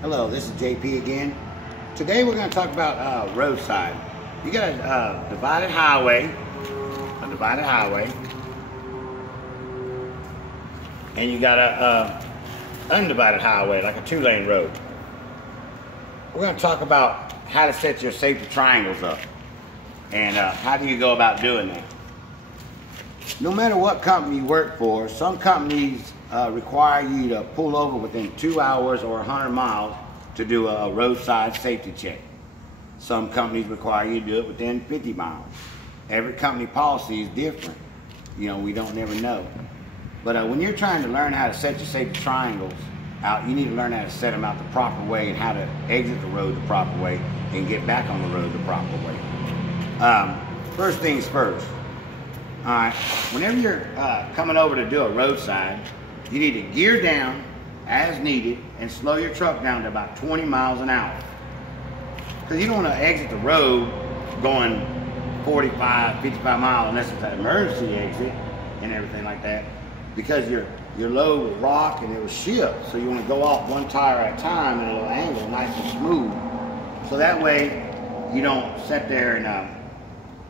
Hello, this is JP again. Today we're going to talk about roadside. You got a divided highway, and you got a undivided highway, like a two-lane road. We're going to talk about how to set your safety triangles up, and how do you go about doing that. No matter what company you work for, some companies require you to pull over within 2 hours or 100 miles to do a roadside safety check. Some companies require you to do it within 50 miles. Every company policy is different. You know, we don't never know. But when you're trying to learn how to set your safety triangles out, you need to learn how to set them out the proper way and how to exit the road the proper way and get back on the road the proper way. First things first. All right, whenever you're coming over to do a roadside, you need to gear down as needed and slow your truck down to about 20 miles an hour. Because you don't want to exit the road going 45, 55 miles unless it's an emergency exit and everything like that. Because your load will rock and it will shift. So you want to go off one tire at a time at a little angle, nice and smooth. So that way you don't sit there and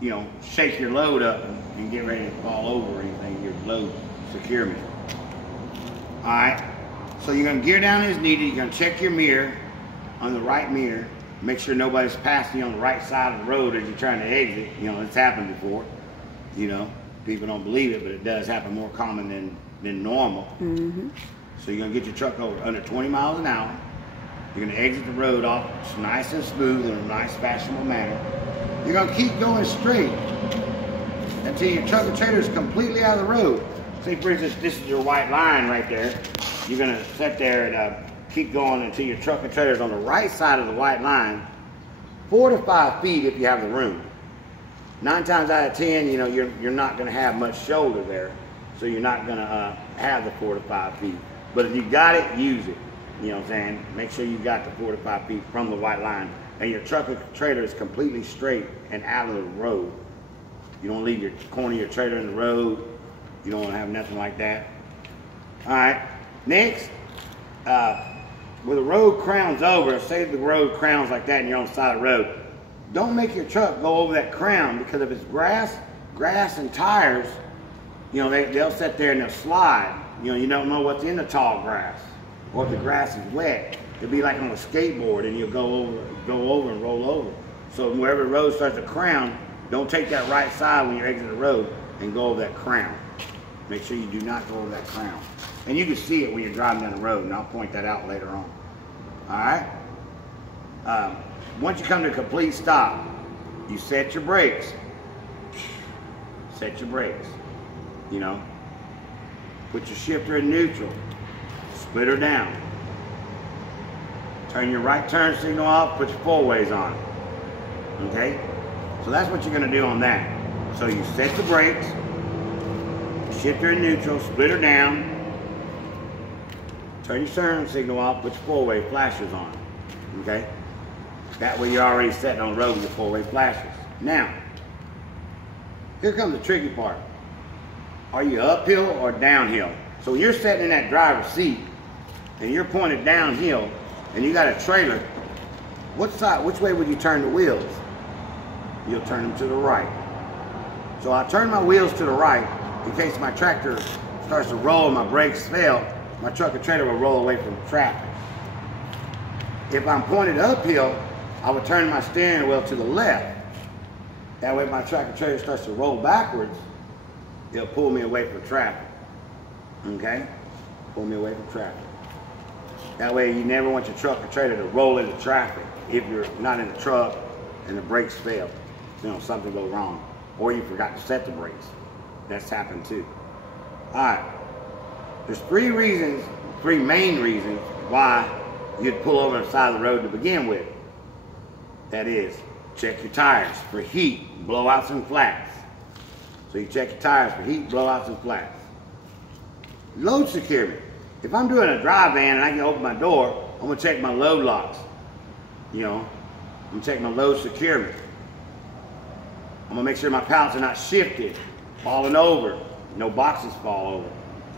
you know, shake your load up and get ready to fall over or anything. Your load secure me. All right. So you're going to gear down as needed. You're going to check your mirror on the right mirror. Make sure nobody's passing you on the right side of the road as you're trying to exit. You know, it's happened before. You know, people don't believe it, but it does happen more common than normal. Mm-hmm. So you're going to get your truck over under 20 miles an hour. You're going to exit the road off nice and smooth in a nice, fashionable manner. You're going to keep going straight until your truck and trailer is completely out of the road. Say, for instance, this is your white line right there. You're going to sit there and keep going until your truck and trailer is on the right side of the white line, 4 to 5 feet if you have the room. 9 times out of 10, you know, you're not going to have much shoulder there, so you're not going to have the 4 to 5 feet. But if you got it, use it. You know what I'm saying? Make sure you got the 4 to 5 feet from the white line, and your truck and trailer is completely straight and out of the road. You don't leave your corner of your trailer in the road. You don't want to have nothing like that. All right. Next, where the road crowns over, say the road crowns like that and you're on the side of the road, don't make your truck go over that crown, because if it's grass and tires, you know, they'll sit there and they'll slide. You know, you don't know what's in the tall grass, or if the grass is wet. It'll be like on a skateboard and you'll go over and roll over. So wherever the road starts to crown, don't take that right side when you're exiting the road and go over that crown. Make sure you do not go over that crown. And you can see it when you're driving down the road, and I'll point that out later on. All right? Once you come to a complete stop, you set your brakes. Set your brakes. You know? Put your shifter in neutral. Split her down. Turn your right turn signal off, put your four-ways on. Okay? So that's what you're going to do on that. So you set the brakes, shift her in neutral, split her down, turn your turn signal off, put your four-way flashers on. Okay? That way you're already setting on the road with your four-way flashers. Now, here comes the tricky part. Are you uphill or downhill? So when you're sitting in that driver's seat and you're pointed downhill and you got a trailer, which way would you turn the wheels? You'll turn them to the right. So I turn my wheels to the right in case my tractor starts to roll and my brakes fail. My truck and trailer will roll away from traffic. If I'm pointed uphill, I would turn my steering wheel to the left. That way if my truck and trailer starts to roll backwards, it'll pull me away from traffic. Okay? Pull me away from traffic. That way you never want your truck or trailer to roll into traffic if you're not in the truck and the brakes fail. You know, something goes wrong. Or you forgot to set the brakes. That's happened too. Alright. There's three main reasons why you'd pull over on the side of the road to begin with. That is, check your tires for heat, blowouts, and flats. So you check your tires for heat, blowouts, and flats. Load security. If I'm doing a dry van and I can open my door, I'm going to check my load locks. You know, I'm going to check my load security. I'm going to make sure my pallets are not shifted, falling over, no boxes fall over.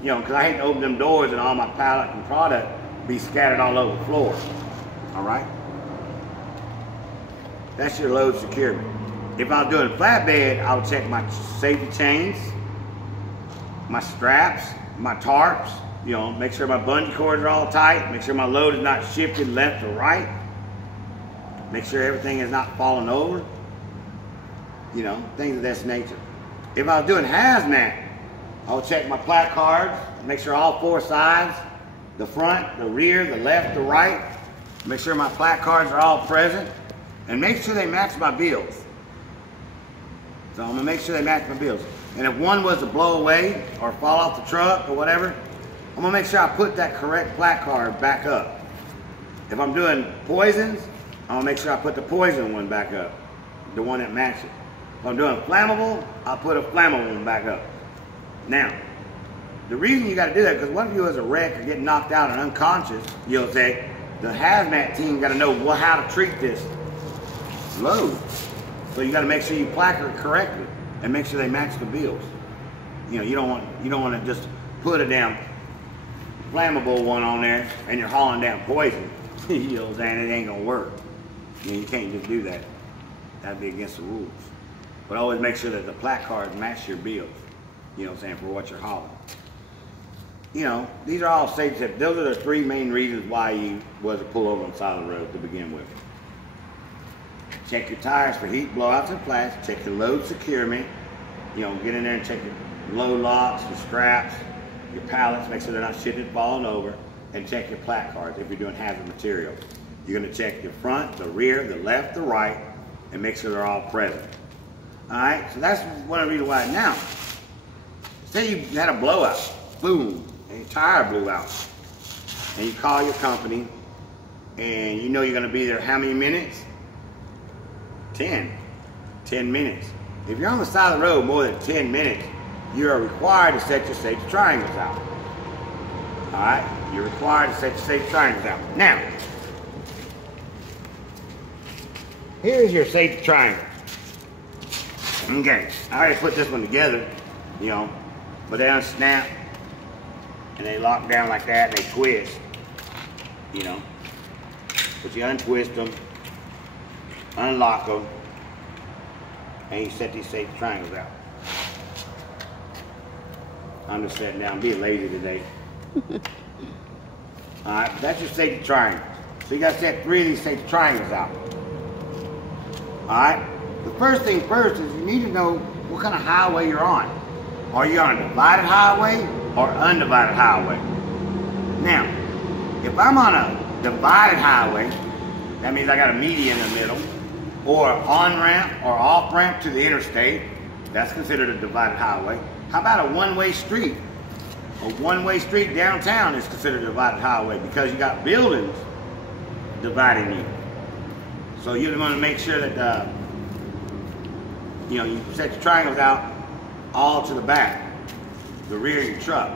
You know, because I hate to open them doors and all my pallet and product be scattered all over the floor. All right? That's your load securement. If I was doing a flatbed, I would check my safety chains, my straps, my tarps, you know, make sure my bungee cords are all tight, make sure my load is not shifted left or right, make sure everything is not falling over, you know, things of this nature. If I was doing hazmat, I would check my plat cards, make sure all four sides, the front, the rear, the left, the right, make sure my plat cards are all present, and make sure they match my bills. So I'm gonna make sure they match my bills. And if one was to blow away or fall off the truck or whatever, I'm gonna make sure I put that correct plat card back up. If I'm doing poisons, I'm gonna make sure I put the poison one back up, the one that matches it. If I'm doing flammable, I'll put a flammable one back up. Now, the reason you gotta do that, because what if you was a wreck or get knocked out and unconscious, you'll say, the hazmat team gotta know how to treat this load. So you got to make sure you placard correctly and make sure they match the bills. You know, you don't want to just put a damn flammable one on there and you're hauling down poison. You know what I'm saying? It ain't gonna work. I mean, you can't just do that. That'd be against the rules. But always make sure that the placards match your bills. You know what I'm saying, for what you're hauling. You know, these are all safety tips. Those are the three main reasons why you was to pull over on the side of the road to begin with. Check your tires for heat blowouts and flats. Check your load securement. You know, get in there and check your load locks, your straps, your pallets. Make sure they're not shifted, falling over. And check your plat cards if you're doing hazard material. You're going to check your front, the rear, the left, the right, and make sure they're all present. All right, so that's one of the reasons why. Now, say you had a blowout, boom, and your tire blew out, and you call your company, and you know you're going to be there how many minutes? 10 minutes. If you're on the side of the road more than 10 minutes, you are required to set your safety triangles out. All right, you're required to set your safety triangles out. Now, here's your safety triangle. Okay, I already put this one together, you know, but they unsnap and they lock down like that and they twist, you know, but you untwist them, unlock them, and you set these safety triangles out. I'm just sitting down, being lazy today. Alright, that's your safety triangle. So you got to set 3 of these safety triangles out. Alright, the first thing first is you need to know what kind of highway you're on. Are you on a divided highway or undivided highway? Now, if I'm on a divided highway, that means I got a median in the middle, or on-ramp or off-ramp to the interstate. That's considered a divided highway. How about a one-way street? A one-way street downtown is considered a divided highway because you got buildings dividing you. So you want to make sure that you know, you set your triangles out all to the back, the rear of your truck.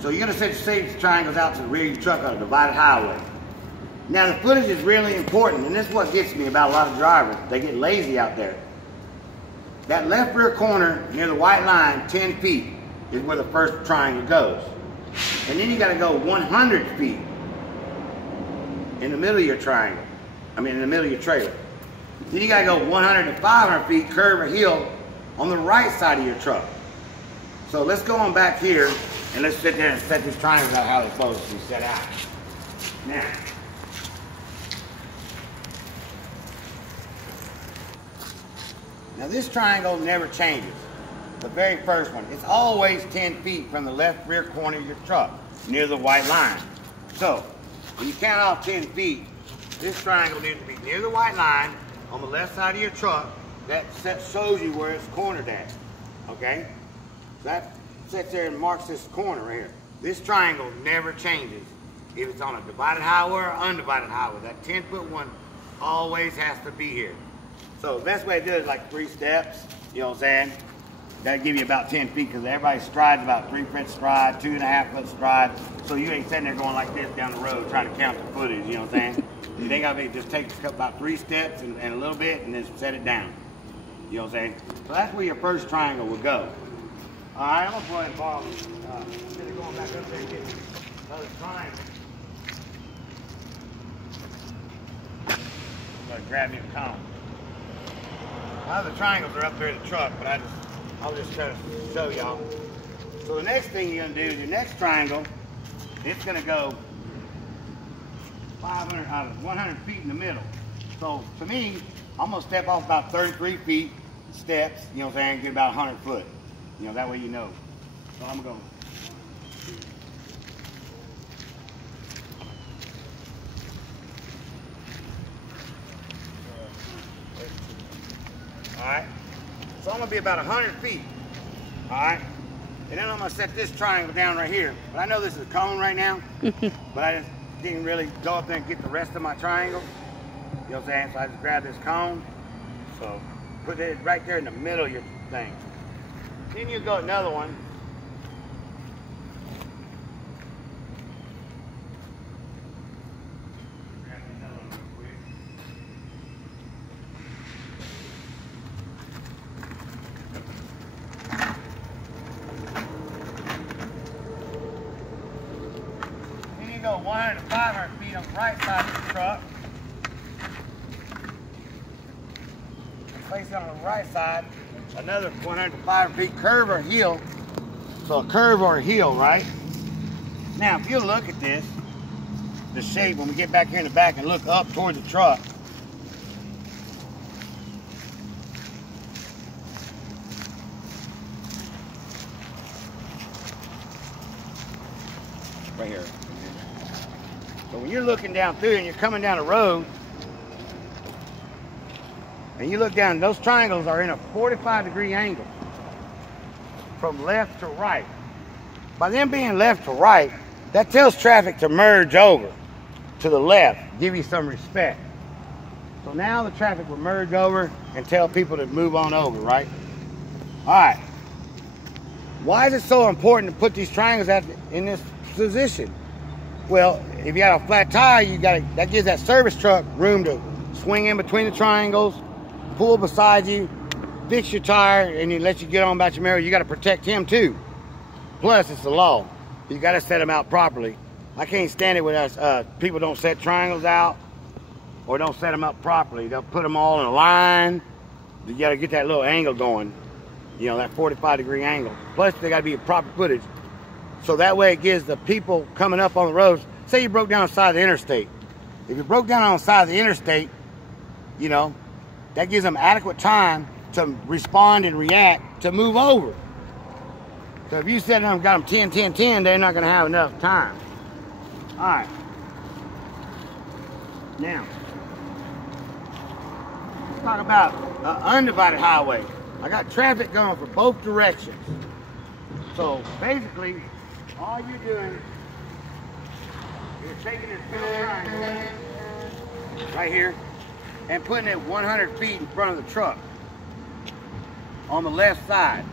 So you're going to set your safety triangles out to the rear of your truck on a divided highway. Now the footage is really important, and this is what gets me about a lot of drivers. They get lazy out there. That left rear corner near the white line, 10 feet, is where the first triangle goes. And then you got to go 100 feet in the middle of your triangle. I mean, in the middle of your trailer. Then you got to go 100 to 500 feet, curve or hill, on the right side of your truck. So let's go on back here, and let's sit there and set these triangles out how they're supposed to be set out. Now, this triangle never changes. The very first one. It's always 10 feet from the left rear corner of your truck, near the white line. So, when you count off 10 feet, this triangle needs to be near the white line, on the left side of your truck. That shows you where it's cornered at. Okay? So that sits there and marks this corner right here. This triangle never changes if it's on a divided highway or undivided highway. That 10-foot one always has to be here. So the best way to do it is like 3 steps, you know what I'm saying? That'll give you about 10 feet because everybody strides about 3-foot stride, 2.5-foot stride. So you ain't sitting there going like this down the road trying to count the footage, you know what I'm saying? You think of it, just take about 3 steps and a little bit and then set it down. You know what I'm saying? So that's where your first triangle will go. All right, I'm going to go ahead and borrow instead of going back up there and get another triangle. gonna grab me a cone. Now the triangles are up there in the truck, but I'll just try to show y'all. So the next thing you're gonna do is your next triangle, it's gonna go 100 feet in the middle. So to me, I'm gonna step off about 33 feet steps, you know what I'm saying, get about 100 foot. You know, that way you know. So I'm gonna go. Alright, so I'm going to be about 100 feet, alright, and then I'm going to set this triangle down right here. But I know this is a cone right now, but I just didn't really go up there and get the rest of my triangle, you know what I'm saying, so I just grabbed this cone, so put it right there in the middle of your thing. Then you go another one. Go 100 to 500 feet on the right side of the truck. Place it on the right side, another 100 to 500 feet, curve or heel. So a curve or a heel, right? Now, if you look at this, the shape, when we get back here in the back and look up toward the truck, right here. So when you're looking down through and you're coming down the road, and you look down, those triangles are in a 45-degree angle from left to right. By them being left to right, that tells traffic to merge over to the left, give you some respect. So now the traffic will merge over and tell people to move on over, right? All right. Why is it so important to put these triangles in this position? Well, if you got a flat tire, that gives that service truck room to swing in between the triangles, pull beside you, fix your tire, and he lets you get on about your marriage. You got to protect him too. Plus, it's the law. You got to set them out properly. I can't stand it when people don't set triangles out or don't set them up properly. They'll put them all in a line. You got to get that little angle going, you know, that 45-degree angle. Plus, they got to be proper footage. So that way it gives the people coming up on the roads, say you broke down on the side of the interstate. If you broke down on the side of the interstate, you know, that gives them adequate time to respond and react to move over. So if you set them, got them 10, 10, 10, they're not going to have enough time. All right. Now, let's talk about undivided highway. I got traffic going for both directions. So basically, all you're doing is taking this middle triangle right here and putting it 100 feet in front of the truck on the left side.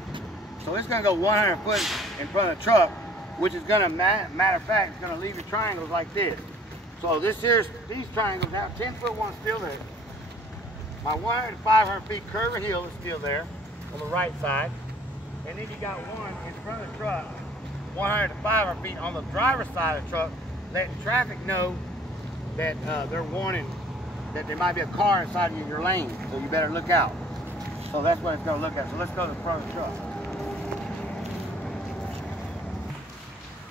So it's going to go 100 foot in front of the truck, which is going to, matter of fact, it's going to leave your triangles like this. So these triangles now, 10-foot one's still there. My 100 to 500 feet curve and heel is still there on the right side. And then you got one in front of the truck, 100 to 500 feet on the driver's side of the truck, letting traffic know that they're warning that there might be a car inside of your lane, so you better look out. So that's what it's going to look at. So let's go to the front of the truck.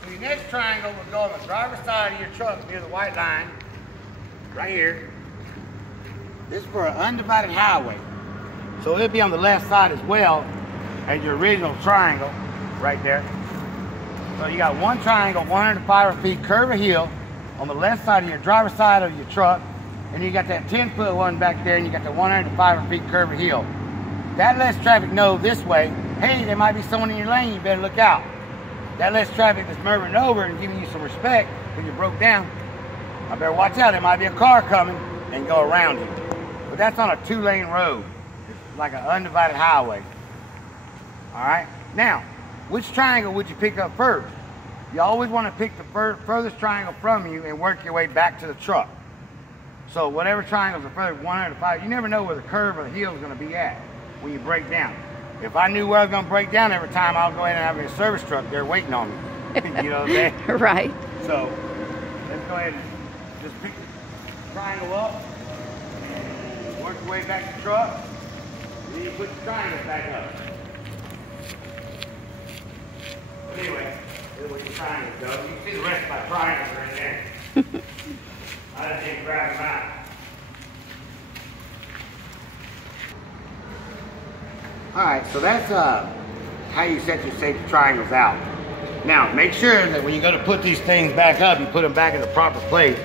So your next triangle will go on the driver's side of your truck near the white line, right here. This is for an undivided highway. So it'll be on the left side as well as your original triangle right there. So you got one triangle, 100 to 500 feet, curve or heel on the left side of your driver's side of your truck, and you got that 10-foot one back there, and you got the 100 to 500 feet curve or heel. That lets traffic know this way, hey, there might be someone in your lane, you better look out. That lets traffic that's moving over and giving you some respect because you broke down. I better watch out, there might be a car coming and go around you. But that's on a 2-lane road. It's like an undivided highway. All right, now, which triangle would you pick up first? You always want to pick the furthest triangle from you and work your way back to the truck. So whatever triangles are further, 100 to 500, you never know where the curve or the heel is going to be at when you break down. If I knew where I was going to break down every time, I'll go ahead and have a service truck there waiting on me. You know what I'm saying? Right. So let's go ahead and just pick the triangle up. Work your way back to the truck. And then you put the triangles back up. But anyway, this is where your triangles go. You can see the rest of my triangles right there. I just didn't grab them out. Alright, so that's how you set your safety triangles out. Now, make sure that when you go to put these things back up, you put them back in the proper place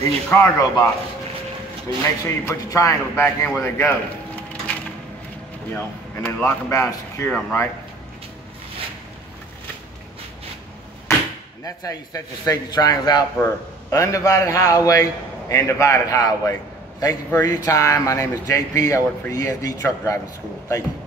in your cargo box. So you make sure you put your triangles back in where they go. You know, and then lock them down and secure them, right? And that's how you set your safety triangles out for Undivided Highway and Divided Highway. Thank you for your time. My name is JP. I work for ESD Truck Driving School. Thank you.